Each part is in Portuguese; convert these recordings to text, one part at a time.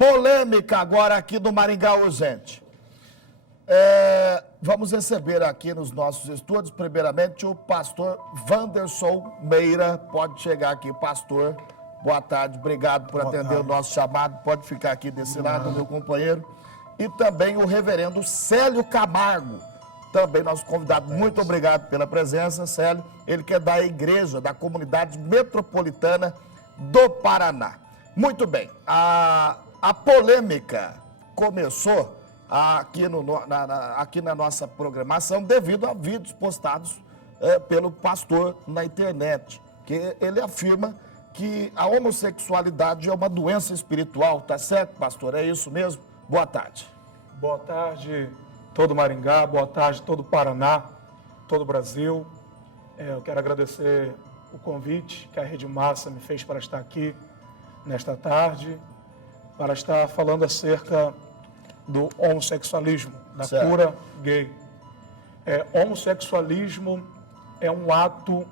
Polêmica agora aqui do Maringá Urgente. Vamos receber aqui nos nossos estúdios, primeiramente, o pastor Wanderson Meira. Pode chegar aqui, pastor. Boa tarde, obrigado por atender o nosso chamado. Pode ficar aqui desse lado, meu companheiro. E também o reverendo Célio Camargo, também nosso convidado. Muito obrigado pela presença, Célio. Ele que é da igreja, da comunidade metropolitana do Paraná. Muito bem, a polêmica começou aqui na nossa programação devido a vídeos postados pelo pastor na internet, que ele afirma que a homossexualidade é uma doença espiritual, tá certo, pastor? É isso mesmo? Boa tarde. Boa tarde, todo Maringá, boa tarde, todo Paraná, todo Brasil. Eu quero agradecer o convite que a Rede Massa me fez para estar aqui nesta tarde, para estar falando acerca do homossexualismo, da cura gay. Homossexualismo é um ato,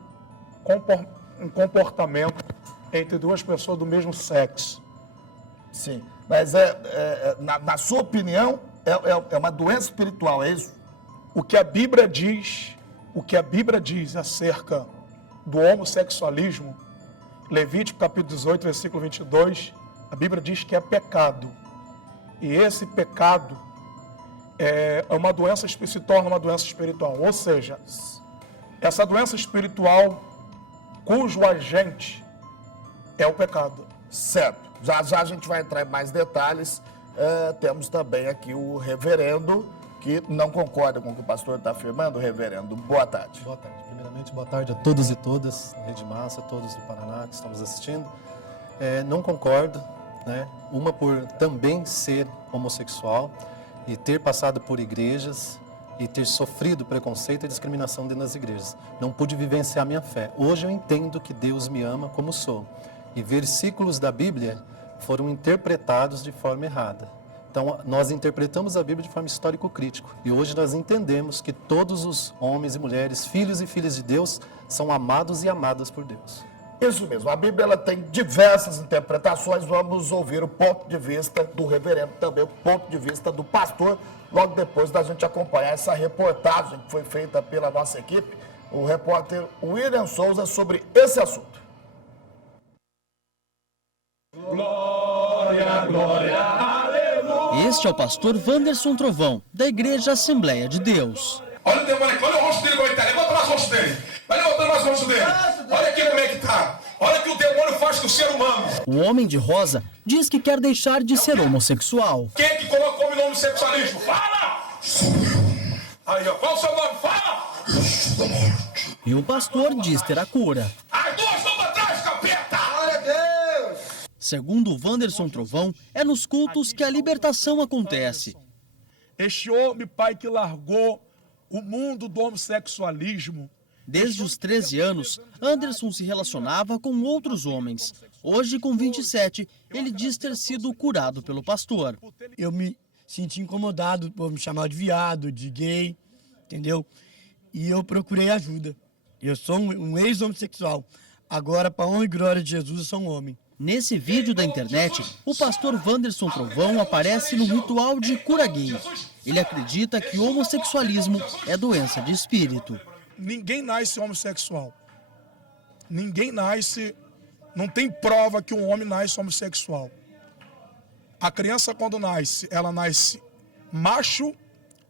um comportamento entre duas pessoas do mesmo sexo. Sim, mas na sua opinião, é uma doença espiritual, é isso? O que a Bíblia diz acerca do homossexualismo, Levítico capítulo 18, versículo 22, a Bíblia diz que é pecado. E esse pecado se torna uma doença espiritual. Ou seja, essa doença espiritual, cujo agente é o pecado. Certo. Já a gente vai entrar em mais detalhes. Temos também aqui o reverendo, que não concorda com o que o pastor está afirmando. Reverendo, boa tarde. Boa tarde. Primeiramente, boa tarde a todos e todas, Rede Massa, todos do Paraná que estamos assistindo. Não concordo, né? Uma por também ser homossexual e ter passado por igrejas e ter sofrido preconceito e discriminação dentro das igrejas. Não pude vivenciar minha fé. Hoje eu entendo que Deus me ama como sou. E versículos da Bíblia foram interpretados de forma errada. Então, nós interpretamos a Bíblia de forma histórico-crítico. E hoje nós entendemos que todos os homens e mulheres, filhos e filhas de Deus, são amados e amadas por Deus. Isso mesmo. A Bíblia ela tem diversas interpretações. Vamos ouvir o ponto de vista do reverendo, também o ponto de vista do pastor, logo depois da gente acompanhar essa reportagem que foi feita pela nossa equipe, o repórter William Souza, sobre esse assunto. Glória, glória, aleluia. Este é o pastor Wanderson Trovão, da Igreja Assembleia de Deus. Olha o demônio aqui, olha o rosto dele como ele está. Levanta mais o rosto dele. Vai levantando mais o rosto dele. Olha aqui como é que está. Olha o que o demônio faz com o ser humano. O homem de rosa diz que quer deixar de ser homossexual. Quem é que coloca o homem no homossexualismo? Fala! Aí, ó, qual o seu nome? Fala! E o pastor diz ter a cura. As duas vão atrás, capeta! Segundo o Wanderson Trovão, é nos cultos que a libertação acontece. Este homem, pai, que largou o mundo do homossexualismo. Desde os 13 anos, Anderson se relacionava com outros homens. Hoje, com 27, ele diz ter sido curado pelo pastor. Eu me senti incomodado por me chamar de viado, de gay, entendeu? E eu procurei ajuda. Eu sou um ex-homossexual. Agora, para a honra e glória de Jesus, eu sou um homem. Nesse vídeo da internet, o pastor Wanderson Trovão aparece no ritual de cura gay. Ele acredita que o homossexualismo é doença de espírito. Ninguém nasce homossexual. Ninguém nasce, não tem prova que um homem nasce homossexual. A criança, quando nasce, ela nasce macho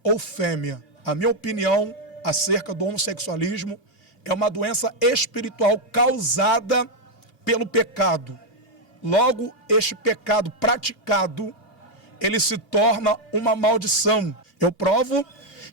ou fêmea. A minha opinião acerca do homossexualismo é uma doença espiritual causada pelo pecado. Logo, este pecado praticado, ele se torna uma maldição. Eu provo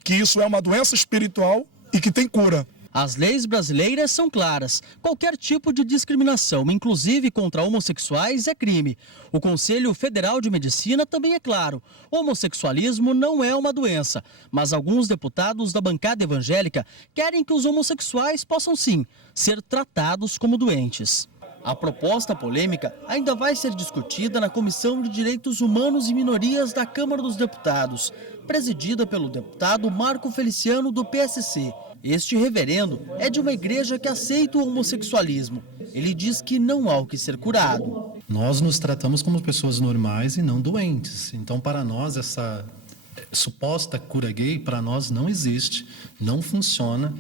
que isso é uma doença espiritual e que tem cura. As leis brasileiras são claras. Qualquer tipo de discriminação, inclusive contra homossexuais, é crime. O Conselho Federal de Medicina também é claro. O homossexualismo não é uma doença, mas alguns deputados da bancada evangélica querem que os homossexuais possam sim ser tratados como doentes. A proposta polêmica ainda vai ser discutida na Comissão de Direitos Humanos e Minorias da Câmara dos Deputados, presidida pelo deputado Marco Feliciano, do PSC. Este reverendo é de uma igreja que aceita o homossexualismo. Ele diz que não há o que ser curado. Nós nos tratamos como pessoas normais e não doentes. Então, para nós, essa suposta cura gay, para nós não existe, não funciona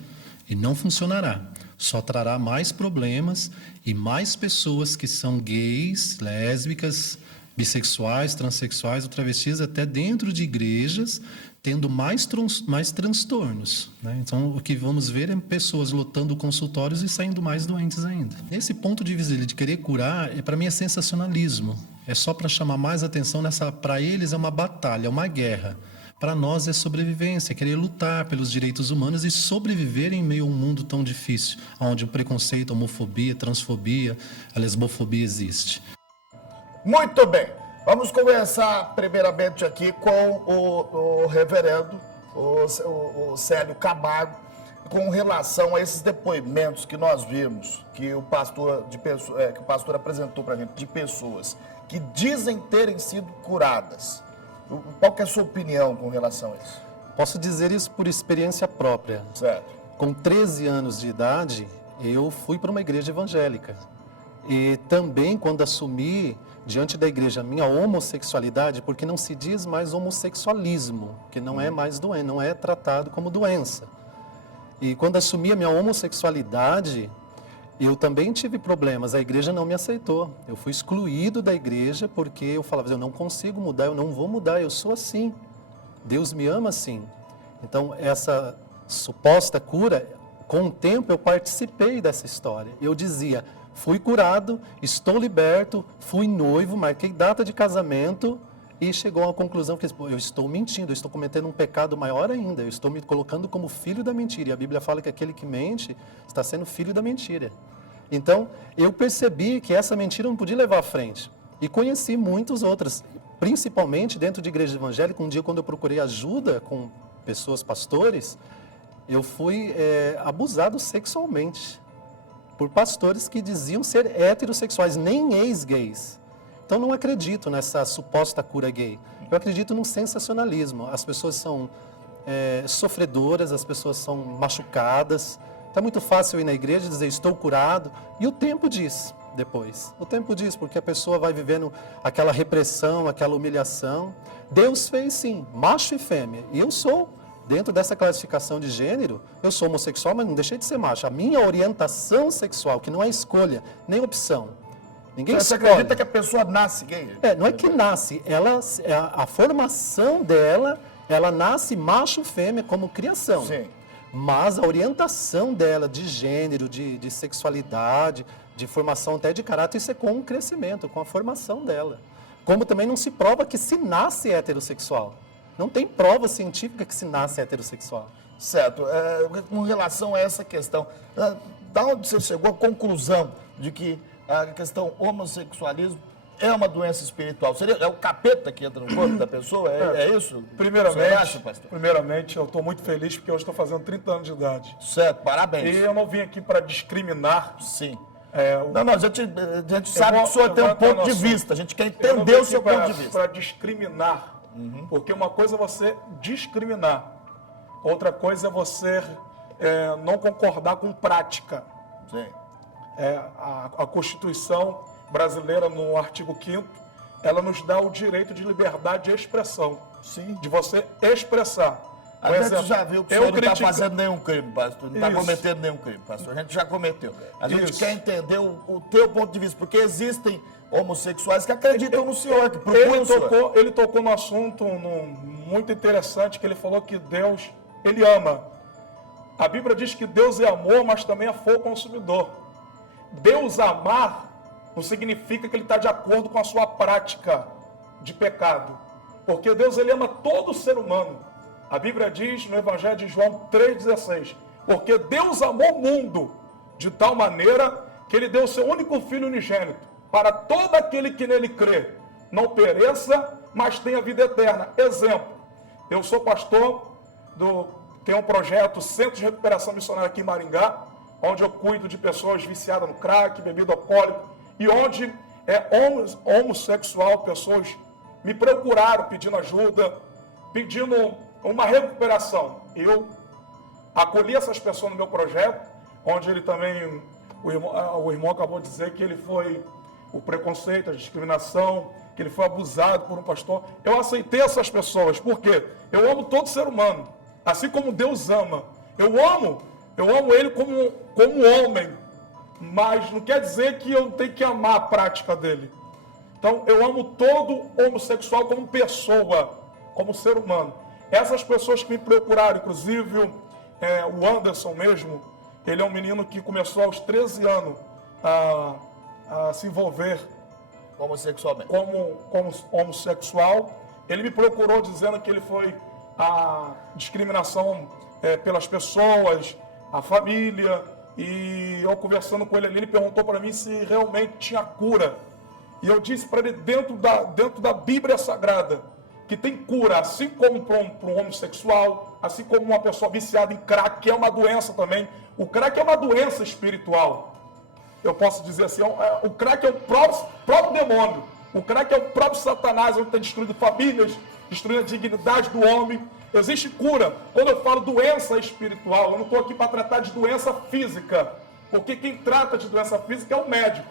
e não funcionará. Só trará mais problemas e mais pessoas que são gays, lésbicas, bissexuais, transexuais ou travestis, até dentro de igrejas, tendo mais transtornos, né? Então, o que vamos ver é pessoas lotando consultórios e saindo mais doentes ainda. Esse ponto de vista de querer curar, para mim, é sensacionalismo. É só para chamar mais atenção para eles é uma batalha, é uma guerra. Para nós é sobrevivência, é querer lutar pelos direitos humanos e sobreviver em meio a um mundo tão difícil, onde o preconceito, a homofobia, a transfobia, a lesbofobia existe. Muito bem. Vamos começar primeiramente aqui com o reverendo, o Célio Camargo, com relação a esses depoimentos que nós vimos, que o pastor apresentou para a gente, de pessoas que dizem terem sido curadas. Qual que é a sua opinião com relação a isso? Posso dizer isso por experiência própria. Certo. Com 13 anos de idade, eu fui para uma igreja evangélica. E também, quando assumi diante da igreja a minha homossexualidade, porque não se diz mais homossexualismo, que não é mais doença, não é tratado como doença. E quando assumi a minha homossexualidade, eu também tive problemas, a igreja não me aceitou. Eu fui excluído da igreja porque eu falava, eu não consigo mudar, eu não vou mudar, eu sou assim. Deus me ama assim. Então, essa suposta cura, com o tempo eu participei dessa história. Eu dizia, fui curado, estou liberto, fui noivo, marquei data de casamento e chegou à conclusão que eu estou mentindo, eu estou cometendo um pecado maior ainda, eu estou me colocando como filho da mentira. E a Bíblia fala que aquele que mente está sendo filho da mentira. Então, eu percebi que essa mentira não podia levar à frente. E conheci muitas outras, principalmente dentro de igreja evangélica. Um dia, quando eu procurei ajuda com pessoas, pastores, eu fui abusado sexualmente por pastores que diziam ser heterossexuais, nem ex-gays. Então, não acredito nessa suposta cura gay. Eu acredito num sensacionalismo. As pessoas são sofredoras, as pessoas são machucadas. Então, é muito fácil ir na igreja e dizer, estou curado. E o tempo diz depois. O tempo diz, porque a pessoa vai vivendo aquela repressão, aquela humilhação. Deus fez, sim, macho e fêmea. E eu sou, dentro dessa classificação de gênero, eu sou homossexual, mas não deixei de ser macho. A minha orientação sexual, que não é escolha, nem opção. Ninguém Você escolhe. acredita que a pessoa nasce gay? Não é que nasce, a formação dela, ela nasce macho e fêmea como criação. Sim. Mas a orientação dela de gênero, de sexualidade, de formação até de caráter, isso é com o crescimento, com a formação dela. Como também não se prova que se nasce heterossexual. Não tem prova científica que se nasce heterossexual. Certo. Com relação a essa questão, da onde você chegou à conclusão de que a questão homossexualismo é uma doença espiritual? É o capeta que entra no corpo da pessoa? É isso? Primeiramente, Você acha, pastor? primeiramente, eu estou muito feliz porque eu estou fazendo 30 anos de idade. Certo, parabéns. E eu não vim aqui para discriminar. Sim. O- Não, a gente sabe que o senhor tem um ponto de vista, a gente quer entender o seu ponto de vista. Para discriminar. Porque uma coisa é você discriminar, outra coisa é você não concordar com prática. Sim. A Constituição brasileira, no artigo 5º, ela nos dá o direito de liberdade de expressão. Sim. De você expressar. A Por gente exemplo, já viu que o eu senhor não está critico- fazendo nenhum crime, pastor. Não está Isso. cometendo nenhum crime, pastor. A gente já cometeu. A gente Isso. quer entender o teu ponto de vista, porque existem homossexuais que acreditam no senhor, que procuram o senhor. Ele tocou num assunto muito interessante, que ele falou que Deus, ele ama. A Bíblia diz que Deus é amor, mas também é fogo consumidor. Deus amar não significa que ele está de acordo com a sua prática de pecado. Porque Deus, ele ama todo ser humano. A Bíblia diz no Evangelho de João 3,16, porque Deus amou o mundo de tal maneira que ele deu o seu único Filho unigênito, para todo aquele que nele crê, não pereça, mas tenha vida eterna. Exemplo, eu sou pastor, tenho um projeto Centro de Recuperação Missionária aqui em Maringá, onde eu cuido de pessoas viciadas no crack, bebida alcoólica, e onde homossexual, pessoas me procuraram pedindo ajuda, pedindo uma recuperação. Eu acolhi essas pessoas no meu projeto, onde ele também, o irmão acabou de dizer que ele foi o preconceito, a discriminação, que ele foi abusado por um pastor. Eu aceitei essas pessoas, porque eu amo todo ser humano, assim como Deus ama. Eu amo ele como homem, mas não quer dizer que eu tenho que amar a prática dele. Então, eu amo todo homossexual como pessoa, como ser humano. Essas pessoas que me procuraram, inclusive o Anderson mesmo, ele é um menino que começou aos 13 anos a se envolver Homossexualmente. como homossexual. Ele me procurou dizendo que ele foi a discriminação pelas pessoas, a família, e eu conversando com ele ali, ele perguntou para mim se realmente tinha cura. E eu disse para ele, dentro da Bíblia Sagrada, que tem cura, assim como para um homossexual, assim como uma pessoa viciada em crack, que é uma doença também. O crack é uma doença espiritual. Eu posso dizer assim, o crack é o próprio demônio. O crack é o próprio Satanás, onde tem destruído famílias, destruindo a dignidade do homem. Existe cura. Quando eu falo doença espiritual, eu não estou aqui para tratar de doença física, porque quem trata de doença física é o médico.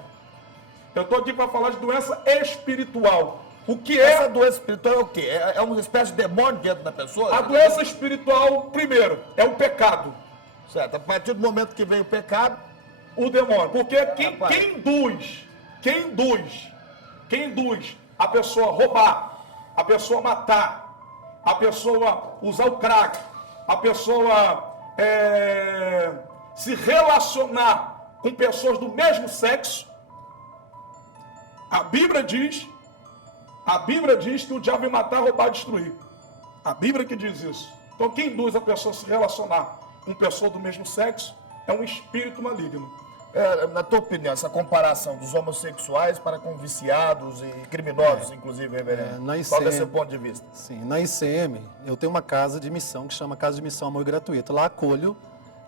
Eu estou aqui para falar de doença espiritual. O que é? Essa doença espiritual é o quê? É uma espécie de demônio dentro da pessoa? A doença espiritual, primeiro, é o pecado. Certo. A partir do momento que veio o pecado, O demônio. Porque quem induz a pessoa roubar, a pessoa matar, a pessoa usar o crack, a pessoa se relacionar com pessoas do mesmo sexo, a Bíblia diz que o diabo vai matar, roubar e destruir. A Bíblia que diz isso. Então quem induz a pessoa a se relacionar com pessoa do mesmo sexo é um espírito maligno. na tua opinião, essa comparação dos homossexuais para com viciados e criminosos, inclusive, reverendo, qual é o seu ponto de vista? Sim, na ICM eu tenho uma casa de missão que chama Casa de Missão Amor Gratuito. Lá acolho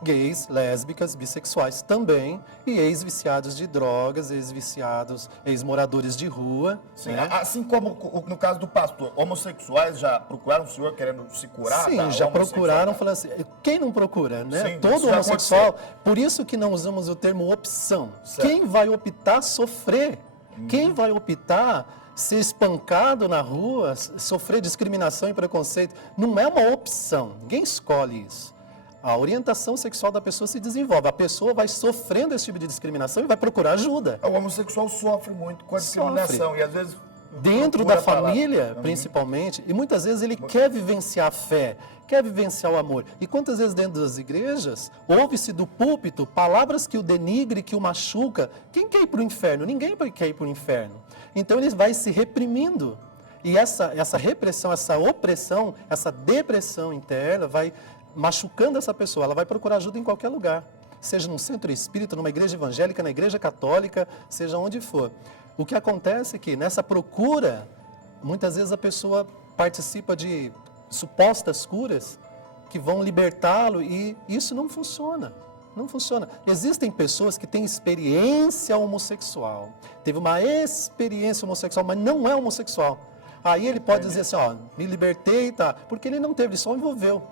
gays, lésbicas, bissexuais também, e ex-viciados de drogas, ex-viciados, ex-moradores de rua. Sim, né? assim como no caso do pastor, homossexuais já procuraram o senhor querendo se curar? Sim, da já procuraram, homossexualidade? falando assim, quem não procura, né? Sim, isso Todo já homossexual, aconteceu. por isso que não usamos o termo opção. Certo. Quem vai optar sofrer? Quem vai optar ser espancado na rua, sofrer discriminação e preconceito? Não é uma opção, ninguém escolhe isso. A orientação sexual da pessoa se desenvolve. A pessoa vai sofrendo esse tipo de discriminação e vai procurar ajuda. O homossexual sofre muito com a discriminação e às vezes Dentro procura da falar. família, principalmente, e muitas vezes ele quer vivenciar a fé, quer vivenciar o amor. E quantas vezes dentro das igrejas, ouve-se do púlpito palavras que o denigre, que o machuca. Quem quer ir para o inferno? Ninguém quer ir para o inferno. Então ele vai se reprimindo. E essa repressão, essa opressão, essa depressão interna vai machucando essa pessoa. Ela vai procurar ajuda em qualquer lugar. Seja num centro espírita, numa igreja evangélica, na igreja católica, seja onde for. O que acontece é que nessa procura, muitas vezes a pessoa participa de supostas curas que vão libertá-lo e isso não funciona. Não funciona. Existem pessoas que têm experiência homossexual. Teve uma experiência homossexual, mas não é homossexual. Aí ele pode dizer assim, ó, me libertei, tá? Porque ele não teve, ele só envolveu.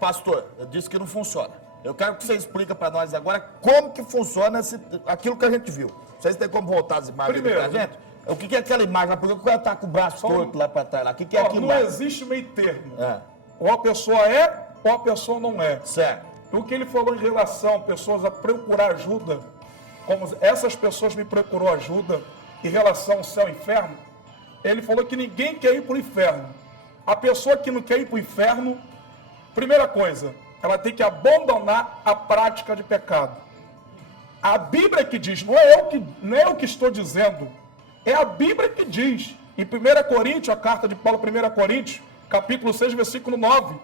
Pastor, disse que não funciona. Eu quero que você explique para nós agora como que funciona aquilo que a gente viu. Vocês têm como voltar as imagens Primeiro, pra gente? O que é aquela imagem? Porque o cara tá com o braço torto lá para trás. Lá. O que é Ó, aquilo não lá? existe meio termo. É. Ou a pessoa é, ou a pessoa não é. Certo. O que ele falou em relação a pessoas a procurar ajuda, como essas pessoas me procurou ajuda em relação ao céu e inferno, ele falou que ninguém quer ir para o inferno. A pessoa que não quer ir para o inferno, primeira coisa, ela tem que abandonar a prática de pecado. A Bíblia que diz, não é eu que estou dizendo, é a Bíblia que diz. Em 1 Coríntios, a carta de Paulo, 1 Coríntios, capítulo 6, versículo 9,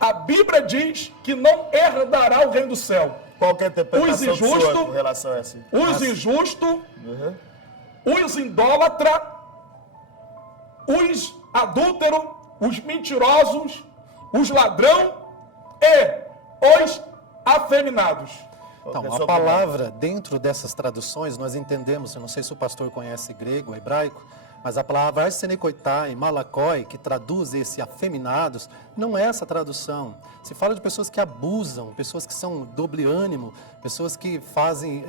a Bíblia diz que não herdará o reino do céu. Qual que é a interpretação Os do senhor injustos, com relação a essa? os injustos, Uhum. os idólatras, os adúlteros, os mentirosos, os ladrão e os afeminados. Então, Qual é a sua palavra, dentro dessas traduções, nós entendemos, eu não sei se o pastor conhece grego, hebraico, mas a palavra arsenekoitai, malakoi, que traduz esse afeminados, não é essa tradução. Se fala de pessoas que abusam, pessoas que são doble ânimo, pessoas que fazem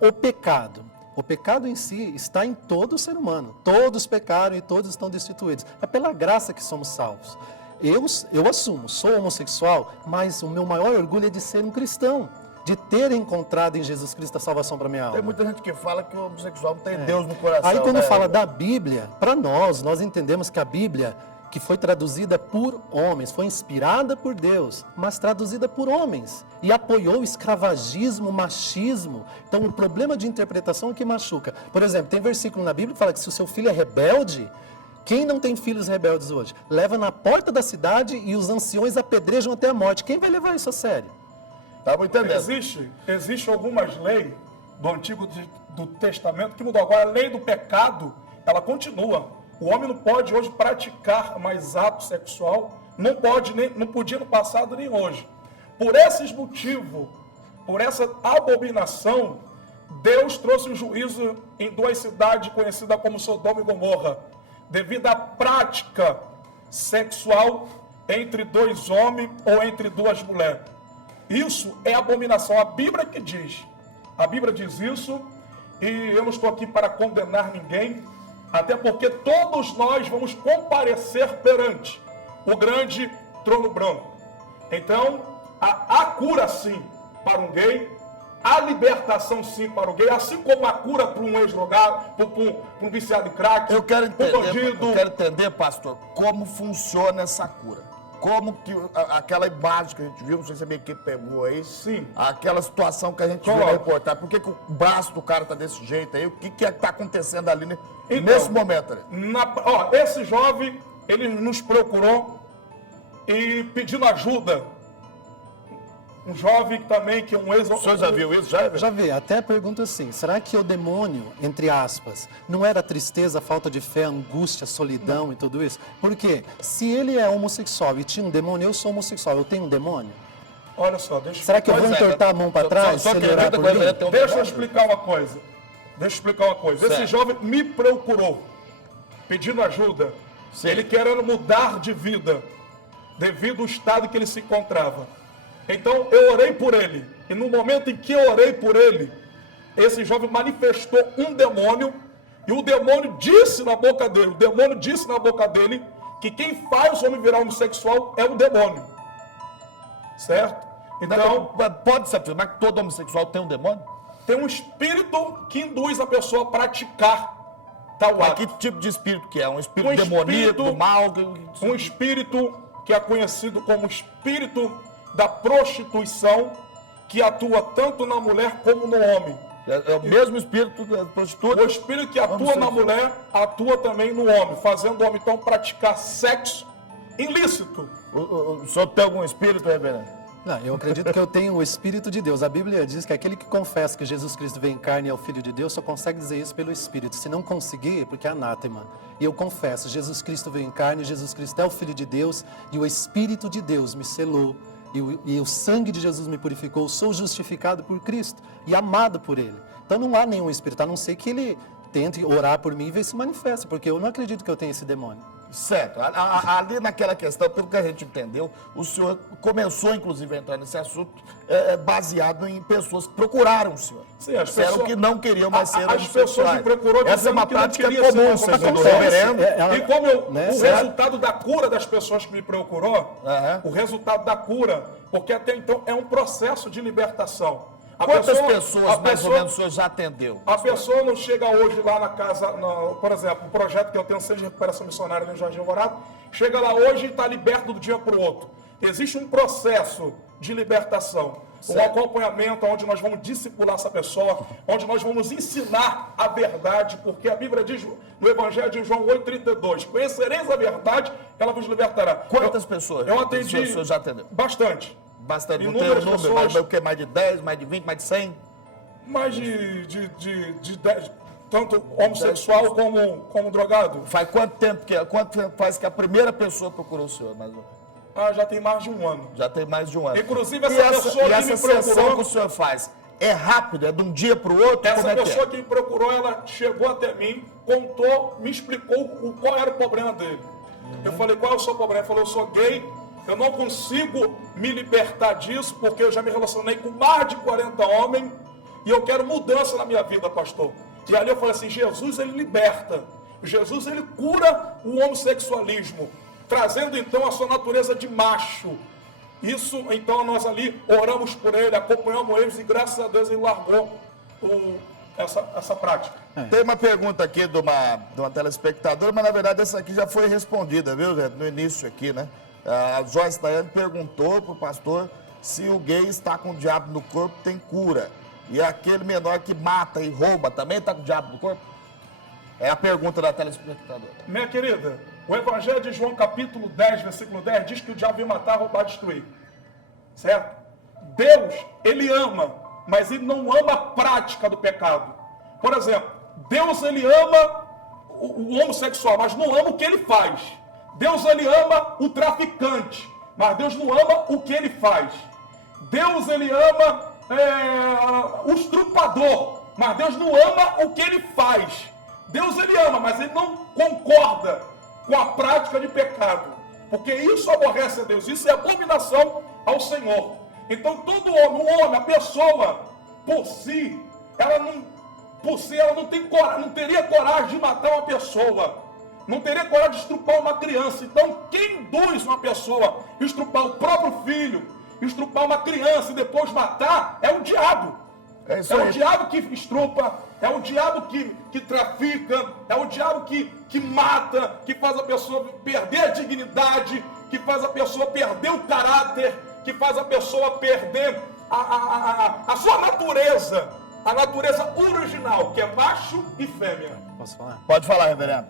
o pecado. O pecado em si está em todo ser humano. Todos pecaram e todos estão destituídos. É pela graça que somos salvos. Eu assumo, sou homossexual, mas o meu maior orgulho é de ser um cristão, de ter encontrado em Jesus Cristo a salvação para minha alma. Tem muita gente que fala que o homossexual não tem Deus no coração. Aí quando né? fala da Bíblia, para nós entendemos que a Bíblia, que foi traduzida por homens, foi inspirada por Deus, mas traduzida por homens. E apoiou o escravagismo, o machismo. Então o problema de interpretação é que machuca. Por exemplo, tem versículo na Bíblia que fala que se o seu filho é rebelde, quem não tem filhos rebeldes hoje? Leva na porta da cidade e os anciões apedrejam até a morte. Quem vai levar isso a sério? Estamos entendendo. Existe algumas leis do Antigo do Testamento que mudou. Agora, a lei do pecado, ela continua. O homem não pode hoje praticar mais ato sexual, não podia no passado nem hoje. Por esses motivos, por essa abominação, Deus trouxe o juízo em 2 cidades conhecidas como Sodoma e Gomorra, devido à prática sexual entre 2 homens ou entre 2 mulheres. Isso é abominação. A Bíblia que diz. A Bíblia diz isso e eu não estou aqui para condenar ninguém, até porque todos nós vamos comparecer perante o grande trono branco. Então, há cura sim para um gay, há libertação sim para o gay, assim como a cura para um ex-drogado, para um viciado em crack, Eu quero bandido. entender, pastor, como funciona essa cura. Como que aquela imagem que a gente viu, não sei se a minha equipe pegou aí. Sim. Aquela situação que a gente viu na reportagem. Por que o braço do cara tá desse jeito aí? O que que tá acontecendo ali nesse momento ali? Esse jovem, ele nos procurou e pedindo ajuda. Um jovem também que é um ex... O senhor já viu isso? Já vê, até pergunto assim, será que o demônio, entre aspas, não era tristeza, falta de fé, angústia, solidão e tudo isso? Porque se ele é homossexual e tinha um demônio, eu sou homossexual, eu tenho um demônio? Olha só, deixa Será que eu vou entortar a mão para trás se ele orar por mim? Deixa eu explicar uma coisa. Esse jovem me procurou, pedindo ajuda. Ele querendo mudar de vida, devido ao estado que ele se encontrava. Então, eu orei por ele. E no momento em que eu orei por ele, esse jovem manifestou um demônio. E o demônio disse na boca dele, que quem faz o homem virar homossexual é o demônio. Certo? Então, pode-se afirmar que todo homossexual tem um demônio? tem um espírito que induz a pessoa a praticar tal Mas ato. que tipo de espírito que é? Um espírito demoníaco, do mal? Um espírito que é conhecido como espírito da prostituição, que atua tanto na mulher como no homem. É o mesmo espírito da prostituta? O espírito que atua na mulher, atua também no homem, fazendo o homem então praticar sexo ilícito. O senhor tem algum espírito, reverendo? Não, eu acredito que eu tenho o Espírito de Deus. A Bíblia diz que aquele que confessa que Jesus Cristo veio em carne e é o Filho de Deus só consegue dizer isso pelo Espírito. Se não conseguir, é porque é anátema. E eu confesso, Jesus Cristo veio em carne, Jesus Cristo é o Filho de Deus e o Espírito de Deus me selou. E o sangue de Jesus me purificou. Sou justificado por Cristo e amado por Ele. Então não há nenhum espírito, a não ser que Ele tente orar por mim e ver se manifesta, porque eu não acredito que eu tenha esse demônio. Certo. Ali naquela questão, pelo que a gente entendeu, o senhor começou, inclusive, a entrar nesse assunto baseado em pessoas que procuraram o senhor. Sim, as disseram pessoas, que não queriam mais ser as pessoas me procurou Essa é uma dizendo que não prática queria ser comum, mais segundo o homossexual. reverendo. E como né, o certo? resultado da cura das pessoas que me procurou, o resultado da cura, porque até então é um processo de libertação. Quantas pessoas, mais ou menos, o senhor já atendeu? A pessoa não chega hoje lá na casa, por exemplo, o projeto que eu tenho, Centro de Recuperação Missionária no Jardim Alvorada, chega lá hoje e está liberto do dia para o outro. Existe um processo de libertação, um acompanhamento onde nós vamos discipular essa pessoa, onde nós vamos ensinar a verdade, porque a Bíblia diz no Evangelho de João 8,32, conhecereis a verdade, ela vos libertará. Quantas pessoas Eu atendi o senhor já atendeu? Bastante. Bastante, não tem Inúmeras o número, pessoas. mas o quê? Mais de 10, mais de 20, mais de 100? Mais de 10, tanto homossexual como drogado. Faz quanto tempo faz que a primeira pessoa procurou o senhor, mais ou menos? Já tem mais de um ano. Já tem mais de um ano. Inclusive, essa pessoa que essa me sessão procurou, que o senhor faz é rápido? É de um dia para o outro? essa Como é que pessoa é? que me procurou, ela chegou até mim, contou, me explicou qual era o problema dele. Eu falei, qual é o seu problema? Ele falou, eu sou gay, eu não consigo me libertar disso, porque eu já me relacionei com mais de 40 homens, e eu quero mudança na minha vida, pastor. E ali eu falei assim, Jesus, ele liberta. Jesus, ele cura o homossexualismo, trazendo então a sua natureza de macho. Isso, então, nós ali oramos por ele, acompanhamos eles e graças a Deus ele largou essa prática. Tem uma pergunta aqui de uma telespectadora, mas na verdade essa aqui já foi respondida, viu, gente? No início aqui, né? A Joyce Daiane perguntou para o pastor se o gay está com o diabo no corpo, tem cura. E aquele menor que mata e rouba também está com o diabo no corpo? É a pergunta da telespectadora. Minha querida, o Evangelho de João, capítulo 10, versículo 10, diz que o diabo veio matar, roubar, destruir. Certo? Deus, ele ama, mas ele não ama a prática do pecado. Por exemplo, Deus, ele ama o homossexual, mas não ama o que ele faz. Deus, ele ama o traficante, mas Deus não ama o que ele faz. Deus, ele ama o estrupador, mas Deus não ama o que ele faz. Deus, ele ama, mas ele não concorda com a prática de pecado, porque isso aborrece a Deus, isso é abominação ao Senhor. Então todo homem, a pessoa, por si, ela não teria coragem de matar uma pessoa, não teria coragem de estrupar uma criança. Então quem induz uma pessoa a estrupar o próprio filho, estrupar uma criança e depois matar, é o diabo. É o diabo que estrupa, é o diabo que trafica, é o diabo que mata, que faz a pessoa perder a dignidade, que faz a pessoa perder o caráter, que faz a pessoa perder a sua natureza, a natureza original, que é macho e fêmea. Posso falar? Pode falar, reverendo.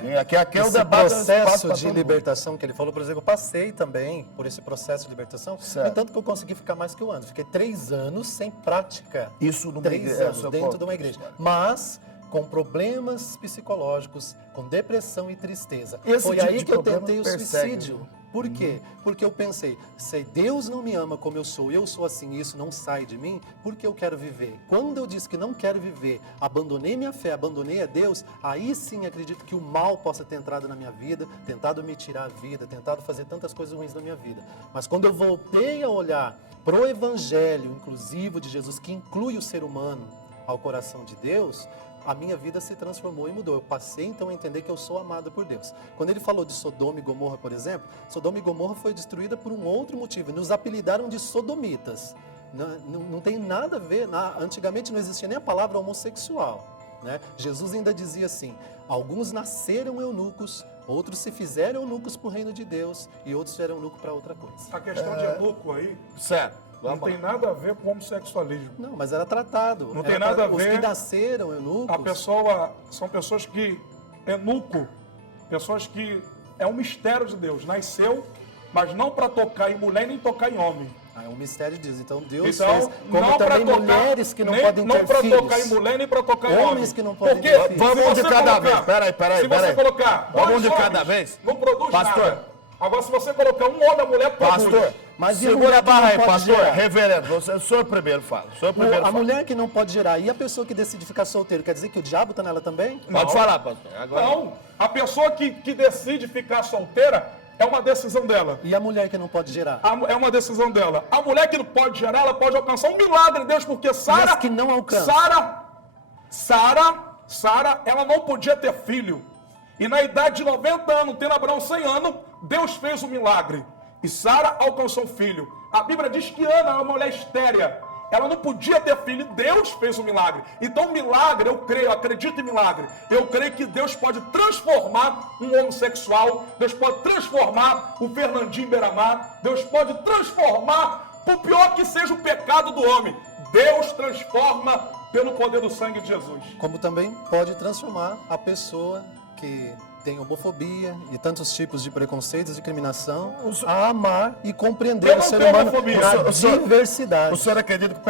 Sim, aqui é o Esse debate. processo de libertação que ele falou, por exemplo, eu passei também por esse processo de libertação, Certo. no tanto que eu consegui ficar mais que um ano. Fiquei 3 anos sem prática. Isso numa 3 igreja, anos seu dentro ponto. de uma igreja. Mas com problemas psicológicos, com depressão e tristeza. Esse Foi tipo aí de que eu problema tentei o persegue, suicídio. Por quê? Porque eu pensei, se Deus não me ama como eu sou assim, e isso não sai de mim, por que eu quero viver? Quando eu disse que não quero viver, abandonei minha fé, abandonei a Deus, aí sim acredito que o mal possa ter entrado na minha vida, tentado me tirar a vida, tentado fazer tantas coisas ruins na minha vida. Mas quando eu voltei a olhar pro Evangelho inclusivo de Jesus, que inclui o ser humano ao coração de Deus, a minha vida se transformou e mudou. Eu passei então a entender que eu sou amado por Deus. Quando ele falou de Sodoma e Gomorra, por exemplo, Sodoma e Gomorra foi destruída por um outro motivo. Nos apelidaram de sodomitas. Não tem nada a ver, antigamente não existia nem a palavra homossexual, né? Jesus ainda dizia assim, alguns nasceram eunucos, outros se fizeram eunucos para o reino de Deus e outros eram eunucos para outra coisa. A questão de eunuco aí Certo. não tem nada a ver com homossexualismo. Não, mas era tratado. Não Era tem nada a Os ver. que nasceram eunucos... A pessoa, são pessoas que, eunuco, pessoas que é um mistério de Deus, nasceu, mas não para tocar em mulher nem tocar em homem. É um mistério disso. Então Deus Então, fez, como não também pra tocar, mulheres que não nem, podem não ter para filhos. tocar em mulher nem para tocar em Homens homem. que não podem Porque ter filhos. Vamos se um de você cada colocar- vez. Peraí. Se você colocar Vamos dois de cada homens, vez. não produz Pastor. nada. Agora, se você colocar um homem, a mulher produz. Pastor, Mas e a segura mulher a que barra não aí, pode pastor. gerar? Reverendo, o senhor primeiro fala. O senhor primeiro A fala. mulher que não pode gerar e a pessoa que decide ficar solteiro, quer dizer que o diabo está nela também? Pode falar, pastor. Agora. Não, a pessoa que decide ficar solteira é uma decisão dela. E a mulher que não pode gerar? É uma decisão dela. A mulher que não pode gerar, ela pode alcançar um milagre de Deus, porque Sara... Mas que não alcança. Sara, ela não podia ter filho. E na idade de 90 anos, tendo Abraão 100 anos, Deus fez um milagre. E Sara alcançou um filho. A Bíblia diz que Ana é uma mulher estéria. Ela não podia ter filho, Deus fez um milagre. Então milagre, eu creio, eu acredito em milagre. Eu creio que Deus pode transformar um homossexual, Deus pode transformar o Fernandinho Beiramar, Deus pode transformar, por pior que seja o pecado do homem, Deus transforma pelo poder do sangue de Jesus. Como também pode transformar a pessoa que tem homofobia e tantos tipos de preconceitos e discriminação a amar e compreender Eu o não ser tenho humano homofobia. na O senhor- diversidade. O senhor acredita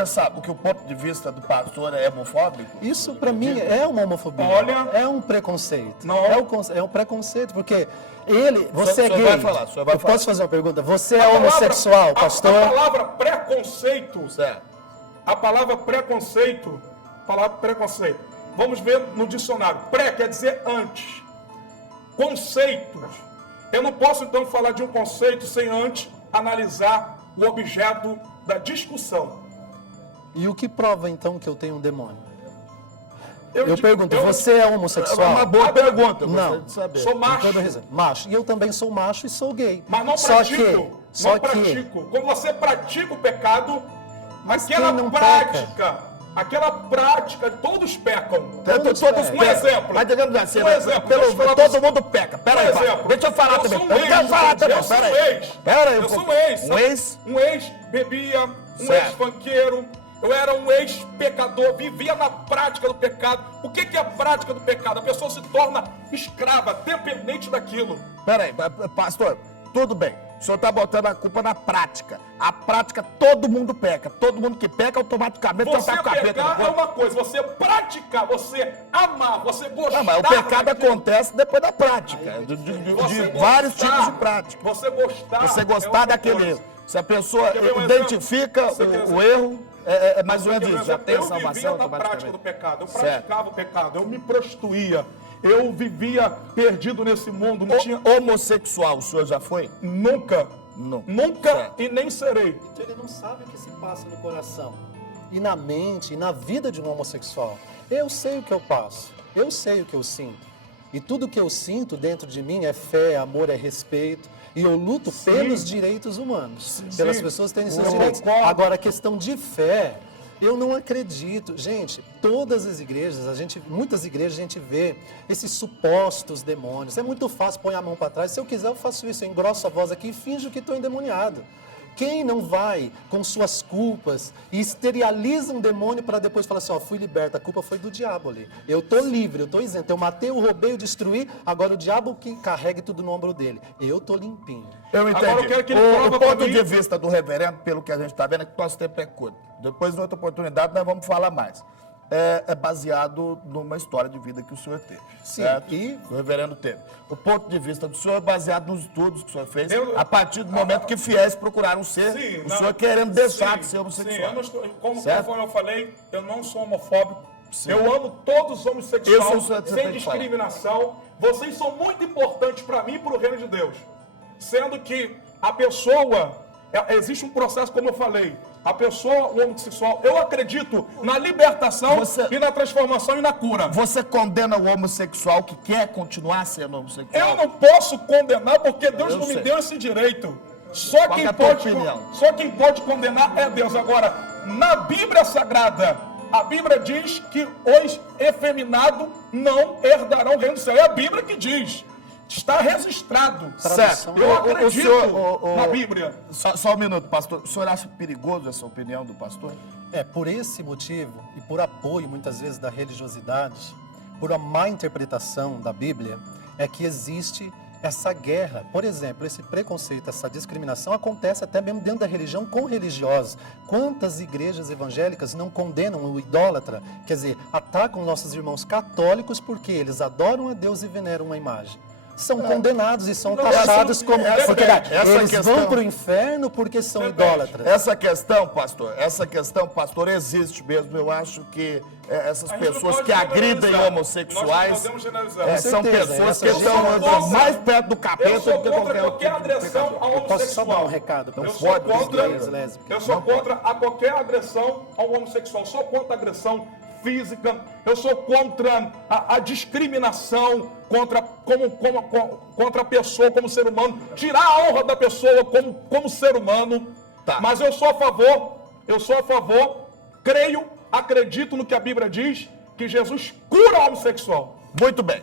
que o ponto de vista do pastor é homofóbico? Isso para mim é uma homofobia. Olha- é um preconceito. Não. É um preconceito, porque você O senhor é gay. vai falar, o senhor vai Eu falar. posso fazer uma pergunta? Você A é palavra- homossexual, a pastor? palavra preconceito, Certo. a palavra preconceito, vamos ver no dicionário. Pré quer dizer antes. Conceitos. Eu não posso então falar de um conceito sem antes analisar o objeto da discussão. E o que prova então que eu tenho um demônio? Eu pergunto, você é É homossexual? uma boa pergunta, eu Não. gostaria de saber. Sou macho. Macho. E eu também sou macho e sou gay. Mas não Só pratico. Só não pratico. Quando você pratica o pecado, Mas aquela quem não aquela prática, todos pecam. Todos Todos pecam. Um exemplo. Mas digamos assim, Um exemplo, deixa eu falar todo mundo peca. Pera aí, Um pai. exemplo. Deixa eu falar Eu também. sou um Eu quero ex, falar eu também. sou Pera um aí. ex. Pera aí. Eu sou um ex. Um ex? Um ex bebia, um Certo. ex-funkeiro. Eu era um ex-pecador, vivia na prática do pecado. O que é a prática do pecado? A pessoa se torna escrava, dependente daquilo. Pera aí, pastor, tudo bem. O senhor está botando a culpa na prática. A prática, todo mundo peca. Todo mundo que peca, automaticamente Você tá com o capeta. pecar é uma coisa, você praticar, você amar, você gostar. Não, mas o pecado daquilo, acontece depois da prática. De você vários gostar, tipos de prática. Você gostar. Você é gostar outra daquele coisa. erro. Se a pessoa Quer ver um identifica exemplo? Você quer o erro, é mais ou menos isso. Já tem eu vivia salvação na prática automaticamente. do pecado, eu Certo. praticava o pecado, eu me prostituía, eu vivia perdido nesse mundo, não tinha Homossexual, o senhor já foi? nunca, Não. nunca Certo. e nem serei. Ele não sabe o que se passa no coração e na mente e na vida de um homossexual. Eu sei o que eu passo, eu sei o que eu sinto. E tudo que eu sinto dentro de mim é fé, amor, é respeito. E eu luto pelos direitos humanos, pelas pessoas terem seus Eu direitos. concordo. Agora, a questão de fé, eu não acredito. Gente, todas as igrejas, muitas igrejas a gente vê esses supostos demônios. É muito fácil, põe a mão para trás. Se eu quiser, eu faço isso, eu engrosso a voz aqui e finjo que estou endemoniado. Quem não vai com suas culpas e exterioriza um demônio para depois falar assim, ó, fui liberto, a culpa foi do diabo ali. Eu tô livre, eu tô isento, eu matei, eu roubei, eu destruí, agora o diabo que carregue tudo no ombro dele. Eu tô limpinho. Eu entendi. Agora eu quero que ele o prova pra ponto mim. de vista do reverendo, pelo que a gente está vendo, é que o nosso tempo é curto. Depois, em outra oportunidade, nós vamos falar mais. É baseado numa história de vida que o senhor teve. Sim. Certo? E o reverendo teve. O ponto de vista do senhor é baseado nos estudos que o senhor fez, Eu- a partir do momento que fiéis procuraram ser, Sim, o não. senhor querendo deixar Sim, de ser homossexual. Sim, eu não estou, Certo? conforme eu falei, eu não sou homofóbico. Sim. Eu amo todos os homossexuais, Isso você tem sem que falar. discriminação. Vocês são muito importantes para mim e para o reino de Deus. Sendo que a pessoa, existe um processo, como eu falei, a pessoa, o homossexual, eu acredito na libertação Você- e na transformação e na cura. Você condena o homossexual que quer continuar sendo homossexual? Eu não posso condenar porque Deus Eu não me sei. deu esse direito. Só Qual quem, que é a tua pode, opinião? só quem pode condenar é Deus. Agora, na Bíblia Sagrada, a Bíblia diz que os efeminados não herdarão o reino do céu. É a Bíblia que diz. Está registrado. Certo. Eu O acredito senhor- na Bíblia. Só um minuto, pastor. O senhor acha perigoso essa opinião do pastor? Por esse motivo e por apoio muitas vezes da religiosidade, por uma má interpretação da Bíblia, é que existe essa guerra. Por exemplo, esse preconceito, essa discriminação acontece até mesmo dentro da religião com religiosos. Quantas igrejas evangélicas não condenam o idólatra? Quer dizer, atacam nossos irmãos católicos porque eles adoram a Deus e veneram uma imagem. São condenados e são taxados como... Porque eles questão- vão para o inferno porque são Verdade. idólatras. Essa questão, pastor, existe mesmo. Eu acho que essas A gente não pessoas pode que agridem generalizar. Nós homossexuais não podemos generalizar. são Com certeza, pessoas que essa estão geração- mais perto do Eu capeta sou do que contra qualquer qualquer outro tipo de agressão ao pecador. homossexual. Posso só dar um recado? Eu Não sou pode, contra, gays, lésbicas. eu sou contra a qualquer agressão ao homossexual. Sou contra a agressão física. Eu sou contra a discriminação contra a pessoa como ser humano. Tirar a honra da pessoa como ser humano. Tá. Mas eu sou a favor, creio, acredito no que a Bíblia diz, que Jesus cura o homossexual. Muito bem.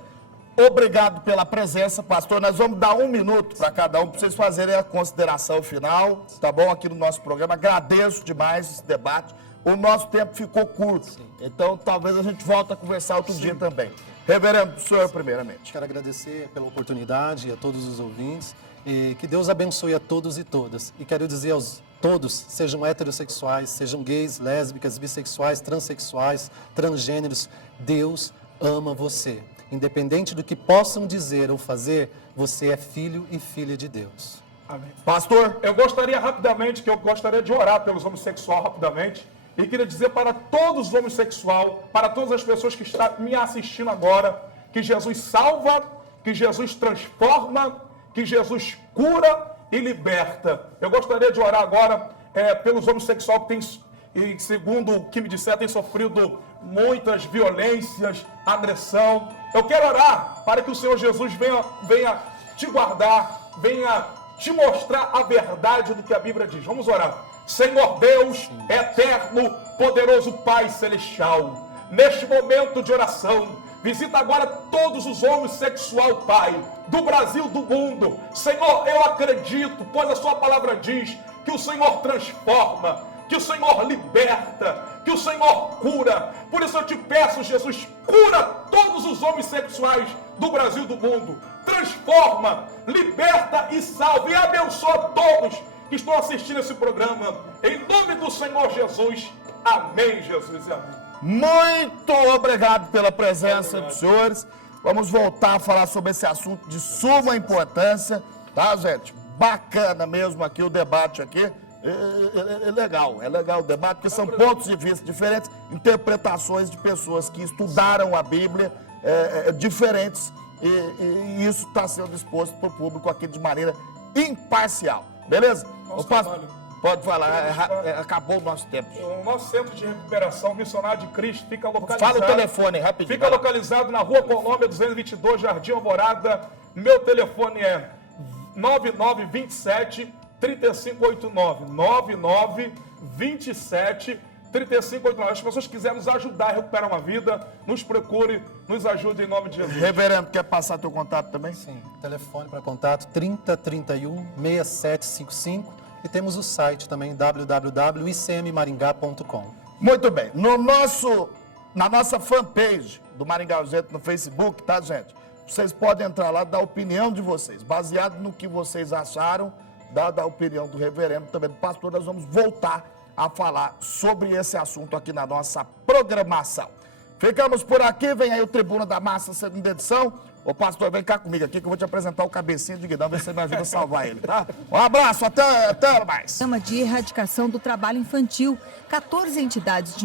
Obrigado pela presença, pastor. Nós vamos dar 1 minuto para cada um, para vocês fazerem a consideração final, tá bom? Aqui no nosso programa. Agradeço demais esse debate. O nosso tempo ficou curto, então talvez a gente volte a conversar outro dia também. Reverendo, o senhor primeiramente. Quero agradecer pela oportunidade a todos os ouvintes e que Deus abençoe a todos e todas. E quero dizer aos todos, sejam heterossexuais, sejam gays, lésbicas, bissexuais, transexuais, transgêneros, Deus ama você. Independente do que possam dizer ou fazer, você é filho e filha de Deus. Amém. Pastor, Eu gostaria de orar pelos homossexuais rapidamente. E queria dizer para todos os homossexuais, para todas as pessoas que estão me assistindo agora, que Jesus salva, que Jesus transforma, que Jesus cura e liberta. Eu gostaria de orar agora pelos homossexuais que têm, e segundo o que me disseram, têm sofrido muitas violências, agressão. Eu quero orar para que o Senhor Jesus venha te guardar, venha te mostrar a verdade do que a Bíblia diz. Vamos orar. Senhor Deus, eterno, poderoso Pai Celestial, neste momento de oração, visita agora todos os homossexuais, Pai, do Brasil, do mundo. Senhor, eu acredito, pois a sua palavra diz que o Senhor transforma, que o Senhor liberta, que o Senhor cura. Por isso eu te peço, Jesus, cura todos os homossexuais do Brasil, do mundo. Transforma, liberta e salva e abençoa todos que estão assistindo esse programa. Em nome do Senhor Jesus. Amém, Jesus e amém. Muito obrigado pela presença dos senhores. Vamos voltar a falar sobre esse assunto de suma importância, tá, gente? Bacana mesmo aqui o debate aqui. É legal o debate, porque são pontos de vista diferentes, interpretações de pessoas que estudaram a Bíblia diferentes, e isso está sendo exposto para o público aqui de maneira imparcial, beleza? Pode falar, acabou o nosso tempo. O nosso centro de recuperação missionário de Cristo fica localizado... Fala o telefone rapidinho. Fica localizado na Rua Colômbia 222, Jardim Alvorada. Meu telefone é 9927 3589. 9927 3589. As pessoas que quiserem nos ajudar a recuperar uma vida, nos procure, nos ajude em nome de Jesus. Reverendo, quer passar teu contato também? Sim, telefone para contato 3031 6755 e temos o site também www.icmmaringá.com. Muito bem. Na nossa fanpage do Maringá Urgente no Facebook, tá, gente? Vocês podem entrar lá e dar a opinião de vocês. Baseado no que vocês acharam, da opinião do reverendo, também do pastor, nós vamos voltar a falar sobre esse assunto aqui na nossa programação. Ficamos por aqui, vem aí o Tribuna da Massa, segunda edição. Ô pastor, vem cá comigo aqui que eu vou te apresentar o cabecinho de Guidão, ver se você me ajuda a salvar ele, tá? Um abraço, até mais. Programa de erradicação do trabalho infantil. 14 entidades de